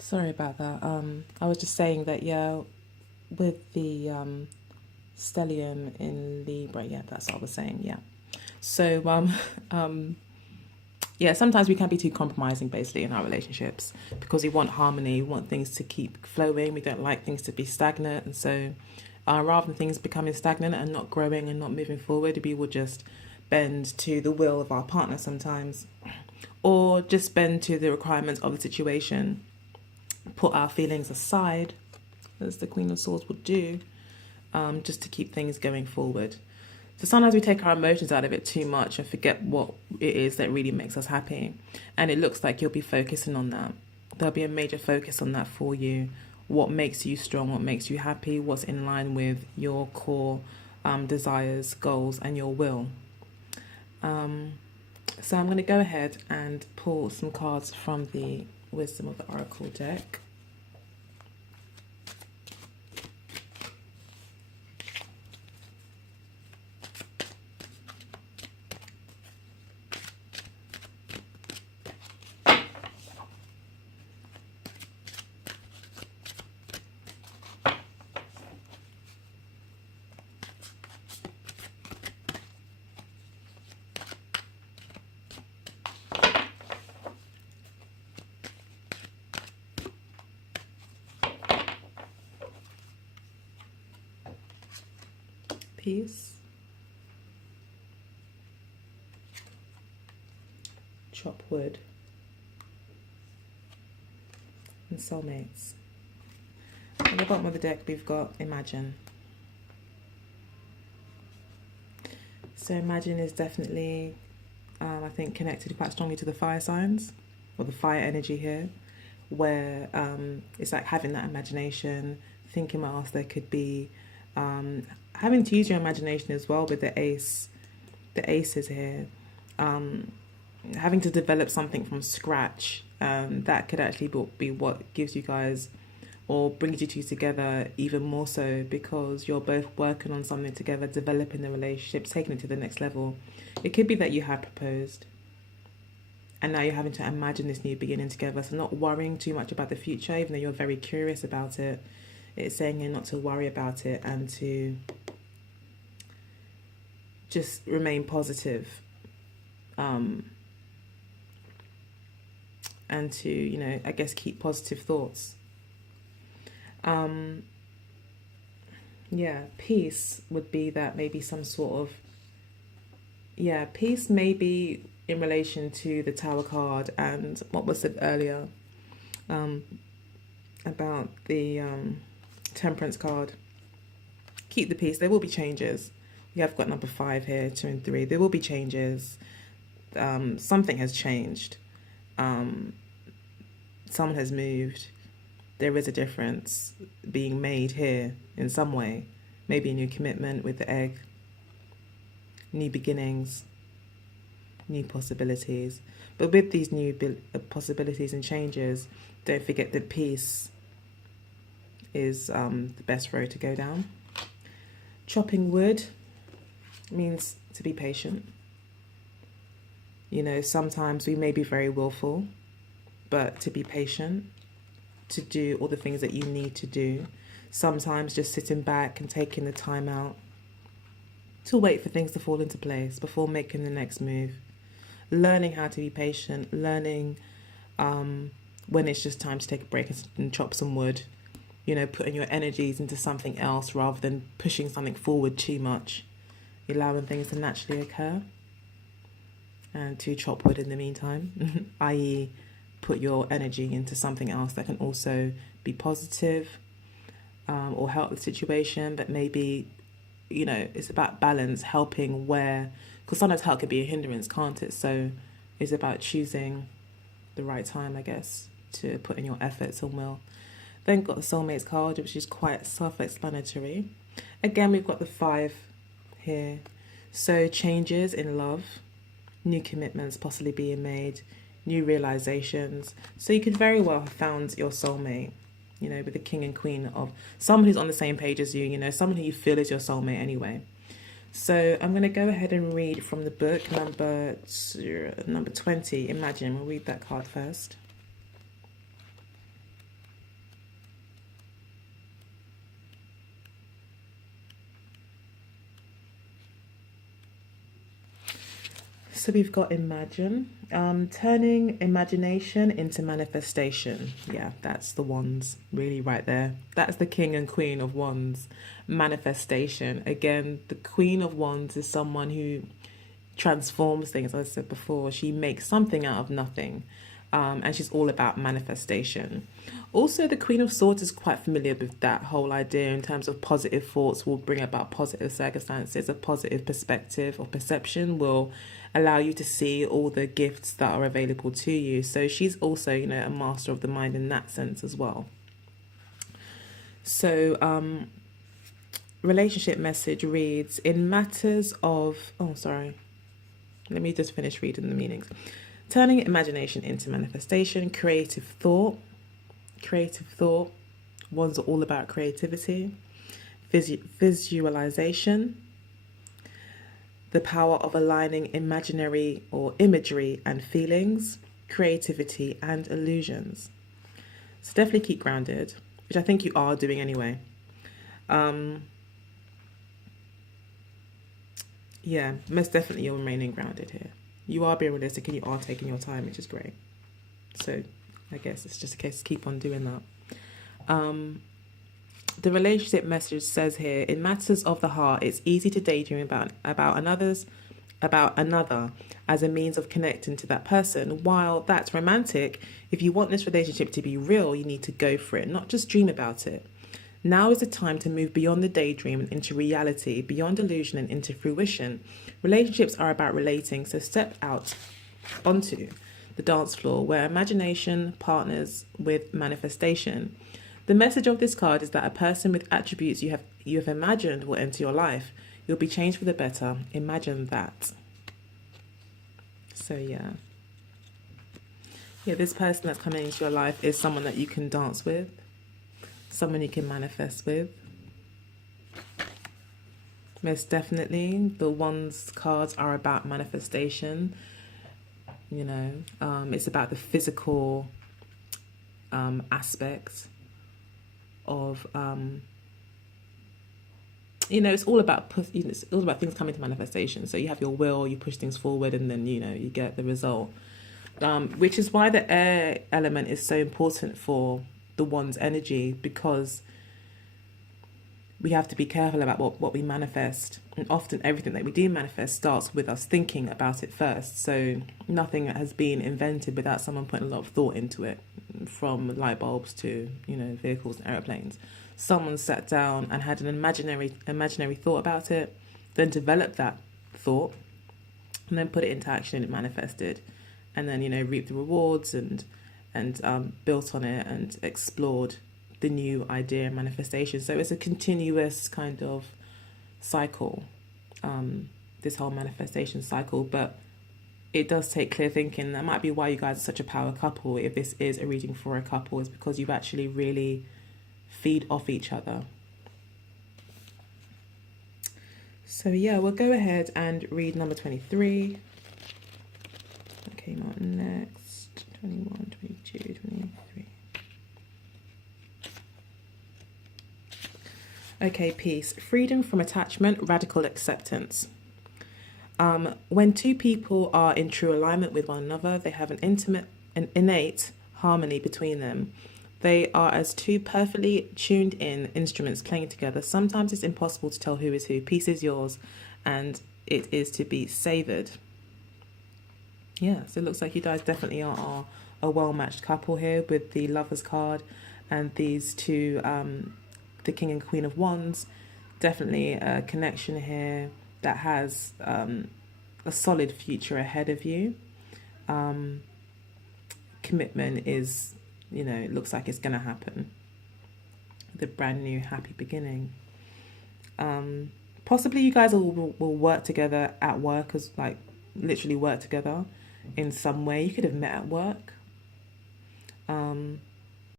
Sorry about that. I was just saying that, yeah, with the stellium in Libra, yeah, that's what I was saying, yeah. So, um, yeah, sometimes we can be too compromising basically in our relationships because we want harmony, we want things to keep flowing, we don't like things to be stagnant. And so, rather than things becoming stagnant and not growing and not moving forward, we will just bend to the will of our partner sometimes, or just bend to the requirements of the situation, put our feelings aside, as the Queen of Swords would do, just to keep things going forward. So sometimes we take our emotions out of it too much and forget what it is that really makes us happy. And it looks like you'll be focusing on that. There'll be a major focus on that for you. What makes you strong, what makes you happy, what's in line with your core desires, goals, and your will. So I'm going to go ahead and pull some cards from the Wisdom of the Oracle deck. Peace, chop wood, and soulmates. At the bottom of the deck, we've got imagine. So imagine is definitely, I think, connected quite strongly to the fire signs, or the fire energy here, where it's like having that imagination, thinking what else there could be, having to use your imagination as well with the aces here, having to develop something from scratch, that could actually be what gives you guys or brings you two together even more so, because you're both working on something together, developing the relationship, taking it to the next level. It could be that you have proposed and now you're having to imagine this new beginning together, so not worrying too much about the future, even though you're very curious about it. It's saying not to worry about it and to just remain positive, and to, you know, I guess keep positive thoughts. Yeah, peace would be that maybe some sort of, yeah, peace maybe in relation to the Tower card and what was said earlier, about the Temperance card. Keep the peace. There will be changes. We have got number 5 here, 2 and 3. There will be changes. Something has changed. Someone has moved. There is a difference being made here in some way. Maybe a new commitment with the egg. New beginnings. New possibilities. But with these new possibilities and changes, don't forget that peace is the best road to go down. Chopping wood means to be patient. You know, sometimes we may be very willful, but to be patient, to do all the things that you need to do. Sometimes just sitting back and taking the time out to wait for things to fall into place before making the next move. Learning how to be patient, learning when it's just time to take a break and chop some wood. You know, putting your energies into something else rather than pushing something forward too much. Allowing things to naturally occur. And to chop wood in the meantime, i.e. put your energy into something else that can also be positive, or help the situation, but maybe, you know, it's about balance, helping where, because sometimes help can be a hindrance, can't it? So it's about choosing the right time, I guess, to put in your efforts and will. Then got the Soulmates card, which is quite self-explanatory. Again, we've got the 5 here. So changes in love, new commitments possibly being made, new realizations. So you could very well have found your soulmate, you know, with the King and Queen of someone who's on the same page as you, you know, someone who you feel is your soulmate anyway. So I'm going to go ahead and read from the book number 20, Imagine. We'll read that card first. So we've got imagine, turning imagination into manifestation. Yeah, that's the wands, really right there. That's the king and queen of wands, manifestation. Again, the queen of wands is someone who transforms things. As I said before, she makes something out of nothing. And she's all about manifestation. Also, the Queen of Swords is quite familiar with that whole idea in terms of positive thoughts will bring about positive circumstances. A positive perspective or perception will allow you to see all the gifts that are available to you. So she's also, a master of the mind in that sense as well. So, relationship message reads, in matters of, let me just finish reading the meanings. Turning imagination into manifestation, creative thought. Ones are all about creativity. Visualization. The power of aligning imaginary or imagery and feelings, creativity and illusions. So definitely keep grounded, which I think you are doing anyway. Yeah, most definitely you're remaining grounded here. You are being realistic and you are taking your time, which is great. So I guess it's just a case to keep on doing that. The relationship message says here, in matters of the heart, it's easy to daydream about another as a means of connecting to that person. While that's romantic, if you want this relationship to be real, you need to go for it, not just dream about it. Now is the time to move beyond the daydream and into reality, beyond illusion and into fruition. Relationships are about relating, so step out onto the dance floor where imagination partners with manifestation. The message of this card is that a person with attributes you have imagined will enter your life. You'll be changed for the better. Imagine that. So yeah, this person that's coming into your life is someone that you can dance with, someone you can manifest with. Most definitely, the wands cards are about manifestation. It's about the physical aspect of it's all about it's all about things coming to manifestation. So you have your will, you push things forward, and then you get the result. Which is why the air element is so important for the wands energy, because we have to be careful about what we manifest, and often everything that we do manifest starts with us thinking about it first. So nothing has been invented without someone putting a lot of thought into it, from light bulbs to vehicles and airplanes. Someone sat down and had an imaginary thought about it, then developed that thought, and then put it into action, and it manifested, and then reaped the rewards and built on it and explored the new idea and manifestation. So it's a continuous kind of cycle, this whole manifestation cycle, but it does take clear thinking. That might be why you guys are such a power couple. If this is a reading for a couple, is because you've actually really feed off each other. So yeah, we'll go ahead and read number 23. That came out next. 21, 22, 23. Okay, peace. Freedom from attachment, radical acceptance. When two people are in true alignment with one another, they have an innate harmony between them. They are as two perfectly tuned in instruments playing together. Sometimes it's impossible to tell who is who. Peace is yours, and it is to be savoured. Yeah, so it looks like you guys definitely are a well-matched couple here with the Lovers card and these two, the King and Queen of Wands. Definitely a connection here that has a solid future ahead of you. Commitment is, it looks like it's going to happen. The brand new happy beginning. Possibly you guys will work together at work, as literally work together in some way. You could have met at work.